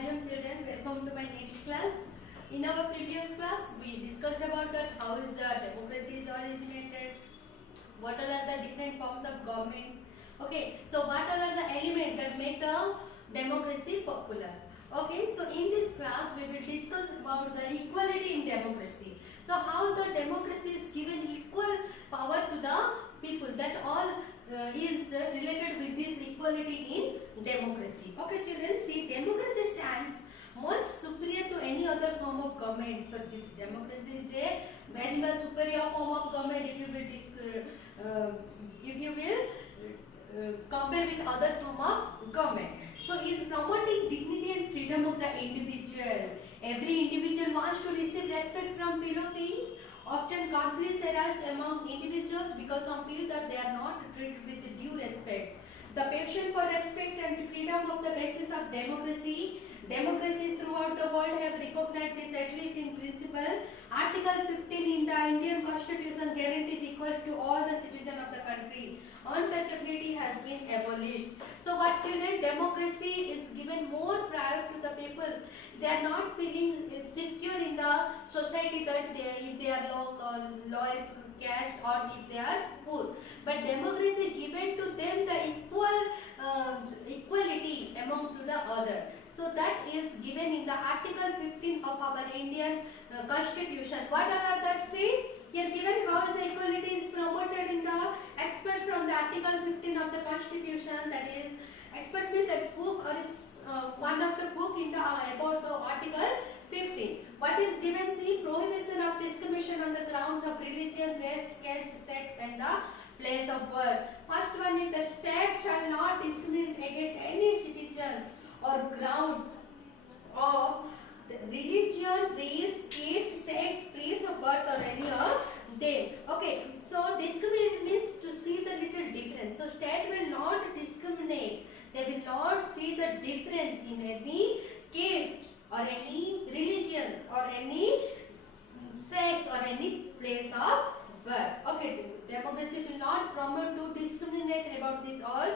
Hello children, welcome to my next class. In our previous class, we discussed about that how is the democracy is originated, what all are the different forms of government. Okay, so what all are the elements that make the democracy popular. Okay, so in this class we will discuss about the equality in democracy. So how the democracy is given equal power to the people, that all is related with this equality in democracy. Okay children, see, democracy stands much superior to any other form of government. So this democracy is a very much superior form of government if you will compare with other form of government. So is promoting dignity and freedom of the individual. Every individual wants to receive respect from fellow beings. Often conflicts arise among individuals because some feel that they are not treated with due respect. The passion for respect and freedom of the basis of democracy. Democracies throughout the world have recognized this, at least in principle. Article 15 in the Indian Constitution guarantees equality to all the citizens of the country. Untouchability has been abolished. So what children, democracy is given more prior to the people. They are not feeling secure in the society that if they are low caste or if they are poor. But democracy given to them the equality among to the other. So that is given in the Article 15 of our Indian Constitution. What are that say? Here given how is the equality is promoted in the expert from the Article 15 of the Constitution, that is expert means a book or one of the book in the about the Article 15. What is given? See, prohibition of discrimination on the grounds of religion, race, caste, sex and the place of birth. First one is the state shall not discriminate against any citizens or grounds of religion, race, caste, sex, place of birth or any of them. Okay, so discriminate means to see the little difference. So state will not discriminate. They will not see the difference in any caste or any religions or any sex or any place of birth. Okay, democracy will not promote to discriminate about these all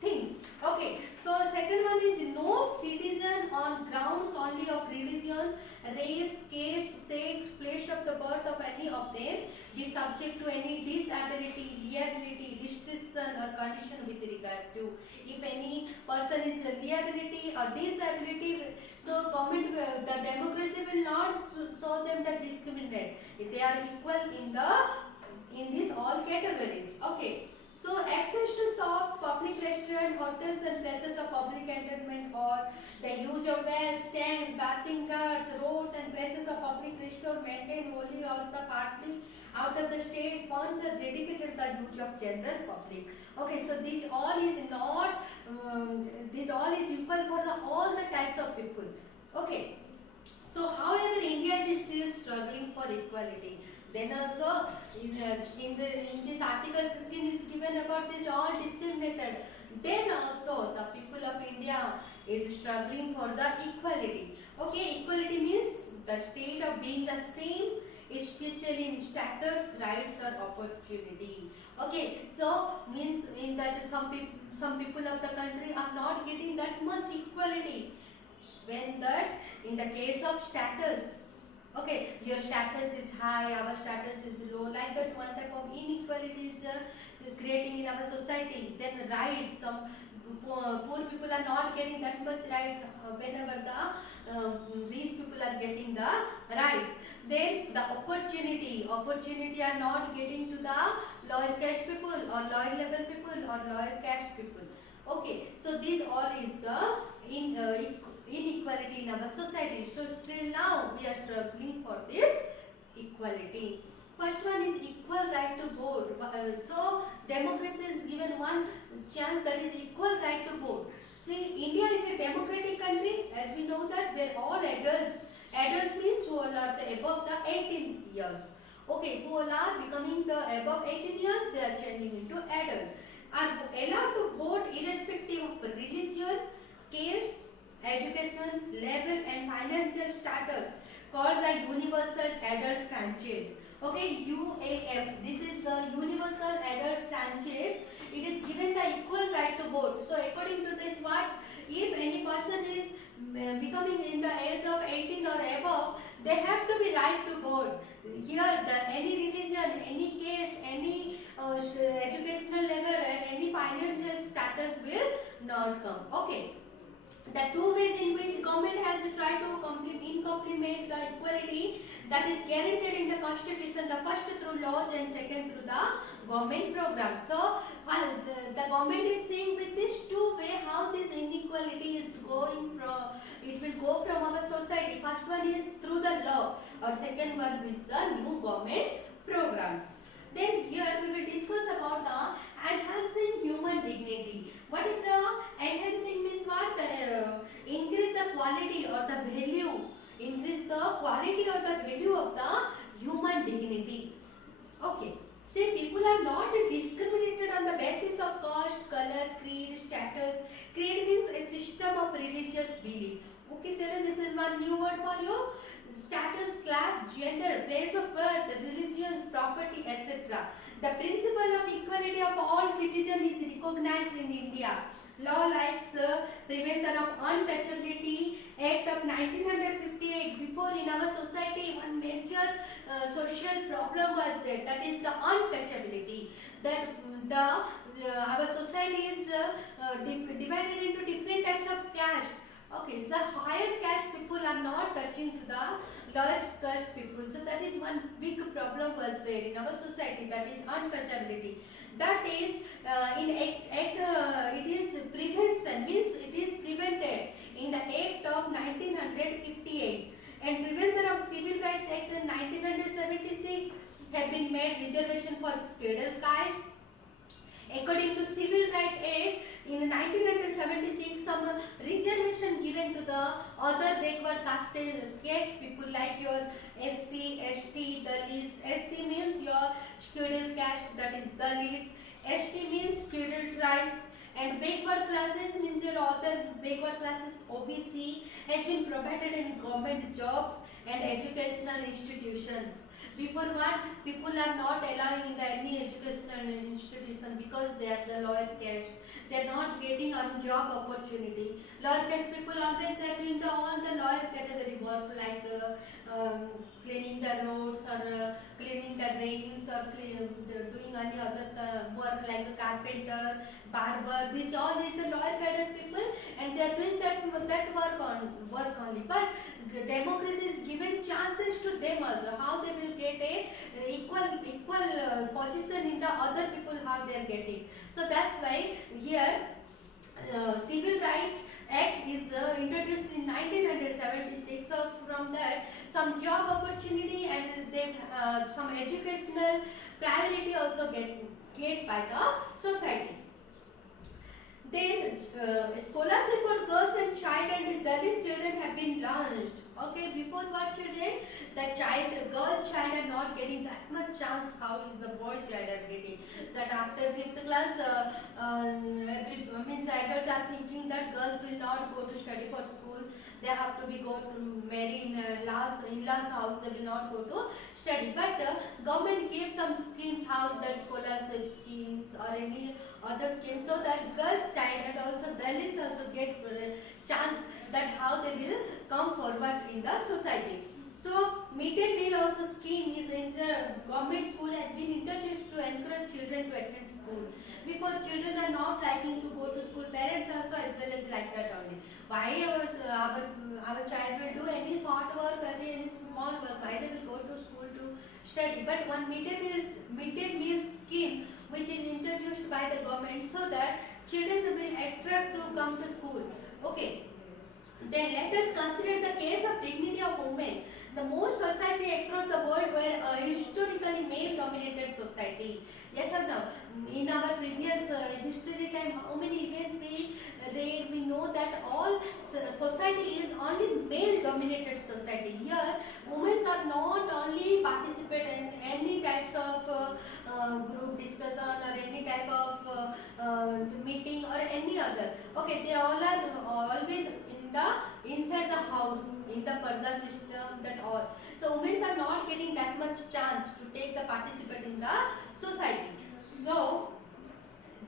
things. Okay, so second one is no citizen on grounds only of religion, race, caste, sex, place of the birth of any of them be subject to any disability, liability, restriction or condition with regard to. If any person is a liability or disability, so government, the democracy will not show them that discriminate. They are equal in these all categories. Okay. So access to shops, public restaurants, hotels and places of public entertainment, or the use of wells, tanks, bathing guards, roads and places of public restore maintained wholly or partly out of the state funds are dedicated to the use of general public. Okay, so these all is not, this all is equal for all the types of people. Okay, so however India is still struggling for equality. Then also in this article 15 is given about this all discriminated. Then also the people of India is struggling for the equality. Okay, equality means the state of being the same, especially in status, rights or opportunity. Okay, so means in that some people of the country are not getting that much equality. When that in the case of status. Okay, your status is high, our status is low. Like that, one type of inequality is creating in our society. Then rights, some poor people are not getting that much right whenever the rich people are getting the rights. Then the opportunity are not getting to the lower caste people or lower level people or lower caste people. Okay, so these all is the inequality in our society. So still now we are struggling for this equality. First one is equal right to vote. So democracy is given one chance, that is equal right to vote. See, India is a democratic country, as we know that, where all adults means who are above the 18 years. Okay, who are becoming the above 18 years, they are changing into adult, are allowed to vote irrespective of religion, caste, education, level and financial status, called the Universal Adult Franchise. Okay, UAF. This is the Universal Adult Franchise. It is given the equal right to vote. So according to this, what if any person is becoming They have to be right to vote. Here, any religion, any caste, any educational level, and any financial status will not come. Okay. The two ways in which government has tried to implement the equality that is guaranteed in the constitution, the first through laws and second through the government program. So the government is saying with this two way how this inequality is going from, it will go from our society. First one is through the law, or second one is the new government programs. Then here we will discuss about the enhancing human dignity. What is the enhancing means? What? Increase the quality or the value, increase the quality or the value of the human dignity. Okay. Say people are not discriminated on the basis of caste, color, creed, status. Creed means a system of religious belief. Okay, children, this is one new word for you. Status, class, gender, place of birth, religions, property, etc. The principle of equality of all citizens is recognized in India. Law likes Prevention of Untouchability Act of 1958. Before, in our society, one major social problem was there, that is the untouchability. That our society is divided into different types of caste. Okay, so higher caste people are not touching to the lower caste people. So that is one big problem was there in our society, that is untouchability. That is it is prevention, means it is prevented in the Act of 1958, and Prevention of Civil Rights Act in 1976 have been made reservation for scheduled caste. According to Civil Rights Act in 1976, some reservation given to the other backward caste people like your SC, ST, Dalits. SC means your scheduled caste, that is Dalits. ST means scheduled tribes. And backward classes means your other backward classes, OBC, has been provided in government jobs and educational institutions. Before what? People are not allowing in the any educational institution because they are the lower caste. They are not getting a job opportunity. Lower caste people always they are doing all the lower category work like cleaning the roads or cleaning the drains or doing any other work like a carpenter, barber. These all is the lower category people, and they are doing that work only. But democracy is given chances to them also. How they will get a equal position in the other people how they are getting. So that's why here Civil Rights Act is introduced in 1976. So from that, some job opportunity and they some educational priority also get by the society. Then scholarship for girls and child and Dalit children have been launched. Okay, before what children, girl child are not getting that much chance. How is the boy child are getting? That after 5th class, means adults are thinking that girls will not go to study for school. They have to be go to marry in in-laws house. They will not go to study. But government gave some schemes, how is that scholarship schemes or any other schemes, so that girls child and also Dalits also get chance that how they will come forward in the society. So mid-day meal also scheme is in the government school has been introduced to encourage children to attend school. Before children are not liking to go to school, parents also as well as like that only. Why our child will do any short work, any small work, why they will go to school to study. But one mid-day meal scheme which is introduced by the government so that children will attract to come to school. Okay. Then let us consider the case of dignity of women. The most society across the world were historically male-dominated society. Yes or no? In our previous history time, how many events we read, we know that all society is only male-dominated society. Here, women are not only participate in any types of group discussion or any type of meeting or any other. Okay, they all are always inside the house, in the parda system, that all. So women are not getting that much chance to take the participate in the society. So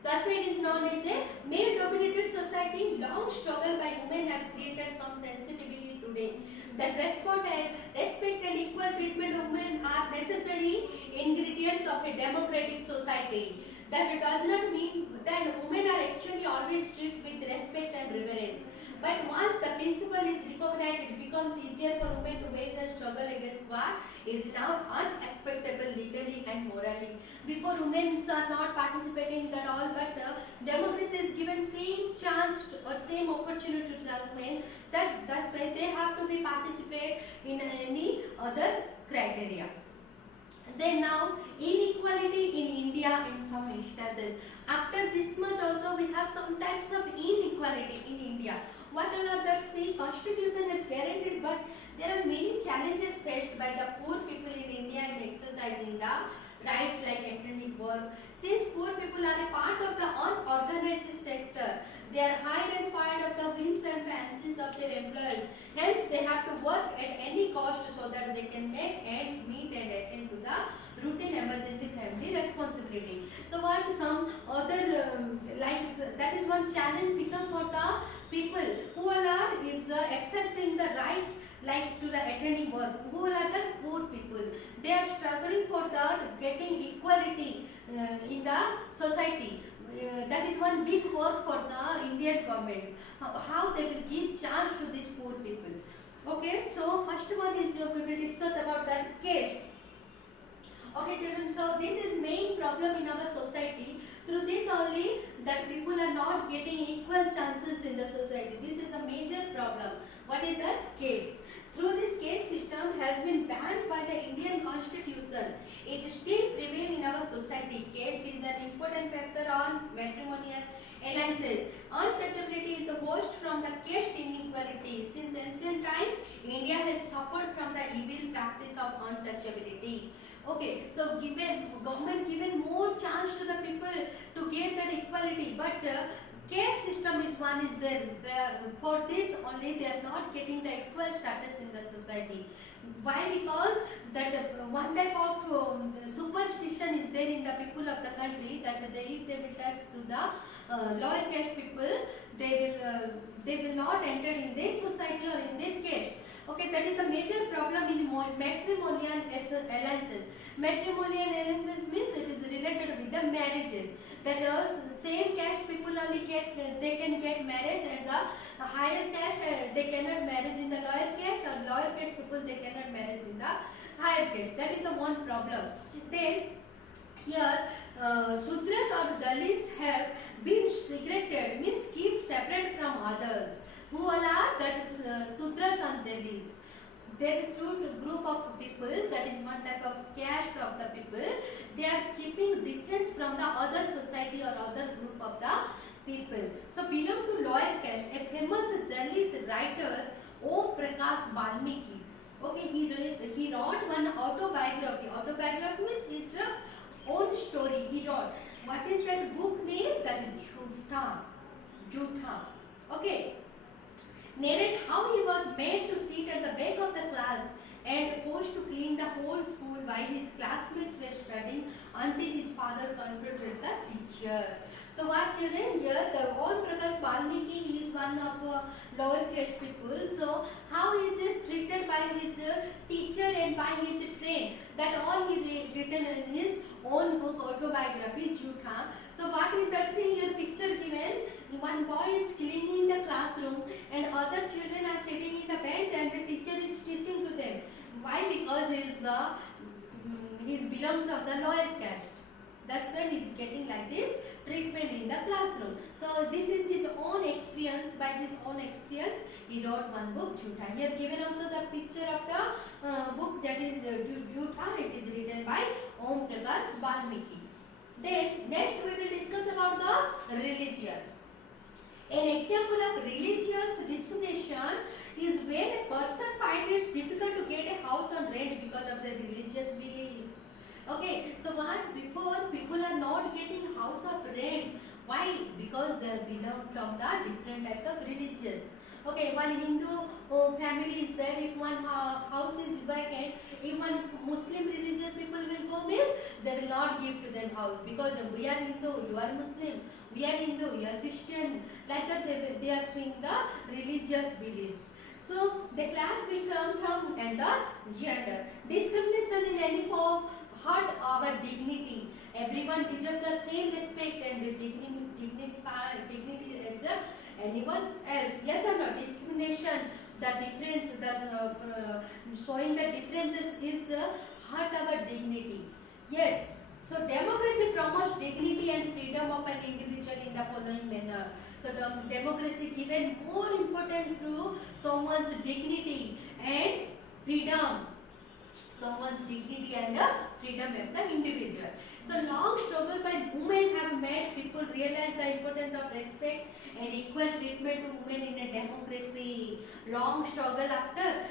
that's why it is known as a male dominated society. Long struggle by women have created some sensitivity today. that respect and equal treatment of women are necessary ingredients of a democratic society. That does not mean that women are actually always treated with respect and reverence. But once the principle is recognized, it becomes easier for women to wage and struggle against what is now unacceptable legally and morally. Before, women are not participating at all, but democracy is given same chance or same opportunity to the women. That's why they have to be participate in any other criteria. Then now inequality in India in some instances. After this much also we have some types of inequality in India. What all are that? See, constitution is guaranteed, but there are many challenges faced by the poor people in India in exercising the rights like attending work. Since poor people are a part of the unorganized sector, they are hired and fired of the whims and fancies of their employers. Hence, they have to work at any cost so that they can make ends meet and attend to the routine emergency family responsibility. So, what some other that is one challenge become for the people who are accessing the right like to the attending work, who are the poor people. They are struggling for the getting equality in the society. That is one big work for the Indian government. How they will give chance to these poor people. Okay, so first one is we will discuss about that caste. Okay, children. So this is main problem in our society. Through this only that people are not getting equal chances in the society. This is a major problem. What is that? Caste. Through this caste system has been banned by the Indian Constitution. It still prevails in our society. Caste is an important factor on matrimonial alliances. Untouchability is the worst from the caste inequality. Since ancient time, India has suffered from the evil practice of untouchability. Okay, so government given more chance to the people to get their equality, but caste system is one is there. For this only they are not getting the equal status in the society. Why? Because that one type of superstition is there in the people of the country that if they will touch to the lower caste people, they will not enter in their society or in their caste. Okay, that is the major problem in matrimonial alliances. Matrimonial alliances means it is related with the marriages. That same caste people only they can get marriage, and the higher caste they cannot marriage in the lower caste, or lower caste people they cannot marriage in the higher caste. That is the one problem. Then here Sudras or Dalits have been segregated, means keep separate from others. Who all are? That is Sudras and Dalits. There is two group of people, that is one type of caste of the people. They are keeping difference from the other society or other group of the people. So belong to lower caste. A famous Dalit writer Om Prakash Valmiki. Okay, he wrote one autobiography. Autobiography means it's a own story he wrote. What is that book name? That is Jhutha. Okay. Narrate how he was made to sit at the back of the class and forced to clean the whole school while his classmates were studying until his father conferred with the teacher. So what children, here the Om Prakash Valmiki is one of lower caste people. So how is it treated by his teacher and by his friend? That all he written in his own book autobiography Jhutha. So what is that? See here picture given. One boy is cleaning the classroom and other children are sitting in the bench and the teacher is teaching to them. Why? Because he is belong from the lower caste. That's why he is getting like this treatment in the classroom. So this is his own experience. By this own experience, he wrote one book Jhutha. Here given also the picture of the book, that is Jhutha. It is written by Om Prakash Valmiki. Then next we will discuss about the religion. An example of religious discrimination is when a person finds it difficult to get a house on rent because of their religious beliefs. Okay, so what before people are not getting house of rent. Why? Because they belong from the different types of religious. Okay, one Hindu family is there. If one house is vacant, if one Muslim religious people will go means they will not give to them house because we are Hindu, you are Muslim. We are Hindu, you are Christian. Like that they are showing the religious beliefs. So the class will come from and the gender. Discrimination in any form hurt our dignity. Everyone deserves the same respect and dignity as anyone else. Yes or no? Discrimination, the difference, showing the differences is hurt our dignity. Yes. So democracy promotes dignity and freedom of an individual in the following manner. So democracy given more importance to someone's dignity and freedom. Someone's dignity and the freedom of the individual. So long struggle by women have made people realize the importance of respect and equal treatment to women in a democracy. Long struggle after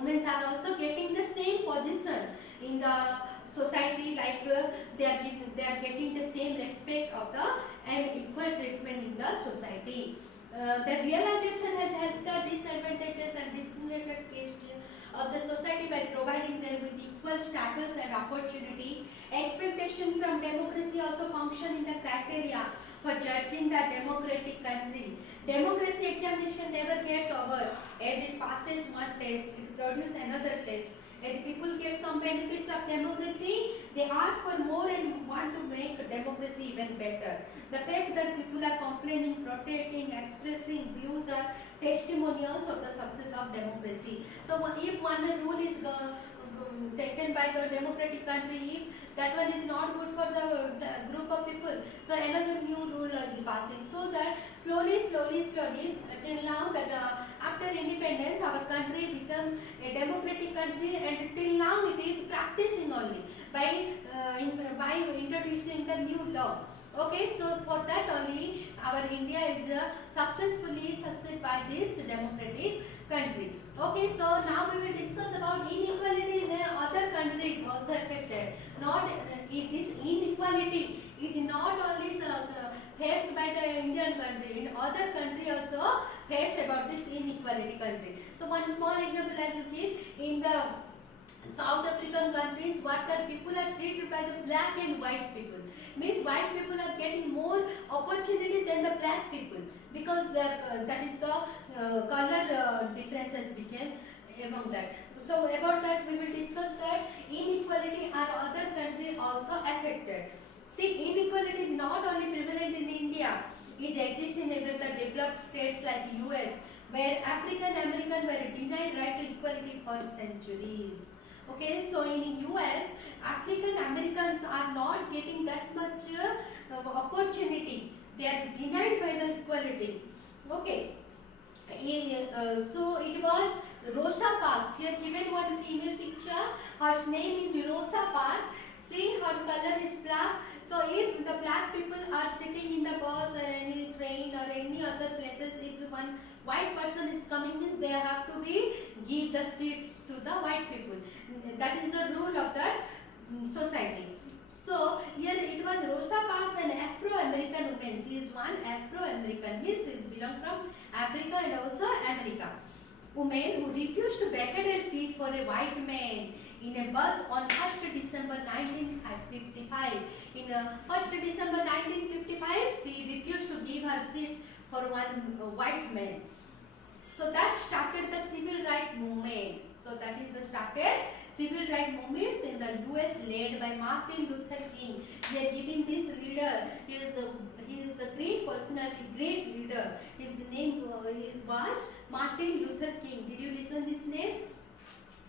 women are also getting the same position in the society, like they are getting the same respect of the and equal treatment in the society. The realization has helped the disadvantages and discriminated cases of the society by providing them with equal status and opportunity. Expectation from democracy also function in the criteria for judging the democratic country. Democracy examination never gets over. As it passes one test, it produces another test. As people get some benefits of democracy, they ask for more and want to make democracy even better. The fact that people are complaining, protesting, expressing views are testimonials of the success of democracy. So if one rule is taken by the democratic country, if that one is not good for the group of people, so another new rule is passing. So that slowly till now that after independence our country become a democratic country, and till now it is practicing only by introducing the new law. Okay, so for that only our India is successfully succeed by this democratic country. Okay, so now we will discuss about inequality in other countries also affected. Not this inequality is not only faced by the Indian country, in other country also faced about this inequality country. So one small example I will give. In the South African countries, what the people are treated by the black and white people. Means white people are getting more opportunity than the black people, because that is the color differences became among that. So about that we will discuss that inequality are other countries also affected. See, inequality is not only prevalent in India, it exists in even the developed states like US, where African Americans were denied right to equality for centuries. Okay, so in US, African Americans are not getting that much opportunity. They are denied by the equality. Okay, so it was Rosa Parks. Here given one female picture. Her name is Rosa Parks. See, her color is black. So if the black people are sitting in the bus or any train or any other places, if one white person is coming, means they have to be give the seats to the white people. That is the rule of that society. So here it was Rosa Parks, an Afro-American woman. She is one Afro-American. Means she belongs from Africa and also America. Woman who refused to vacate a seat for a white man in a bus on 1st December 1955. In 1st December 1955, she refused to give her seat for one white man. So that started the civil rights movement. So that is the started civil rights movements in the US led by Martin Luther King. We are giving this leader. He is the great personality, great leader. His name was Martin Luther King. Did you listen this name?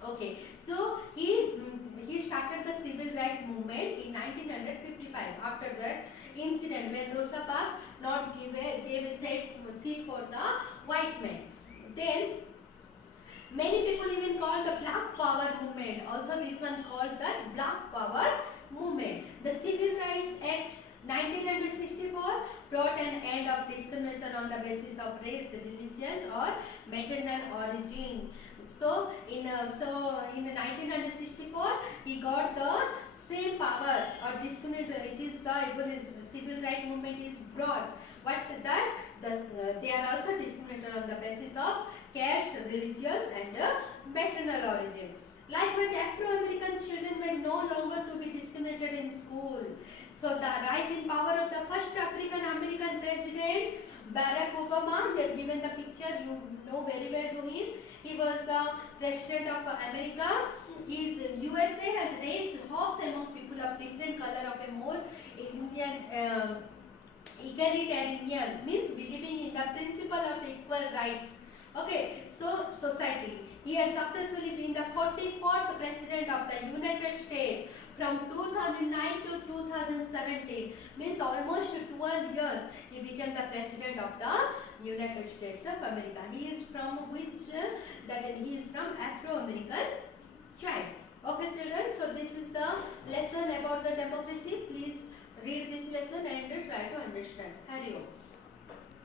Okay. So he started the civil rights movement in 1955. After that incident when Rosa Parks not gave a seat for the white man. Then many people even call the Black Power movement. Also this one called the Black Power movement. The Civil Rights Act 1964 brought an end of discrimination on the basis of race, religion or maternal origin. So in 1964 he got the same power or discrimination. It is the civil rights movement is brought, but that they are also discriminated on the basis of caste, religious and maternal origin. Likewise, Afro-American children were no longer to be discriminated in school. So the rise in power of the first African American president Barack Obama, they have given the picture, you know very well to him. He was the president of America. His USA has raised hopes among people of different color of a more Indian egalitarian, means believing in the principle of equal right. Okay, so society. He had successfully been the 44th president of the United States from 2009 to 2017, means almost 12 years he became the president of the United States of America. He is from which, that is, he is from Afro-American child. Okay children, so this is the lesson about the democracy. Please read this lesson and try to understand. Hari Om.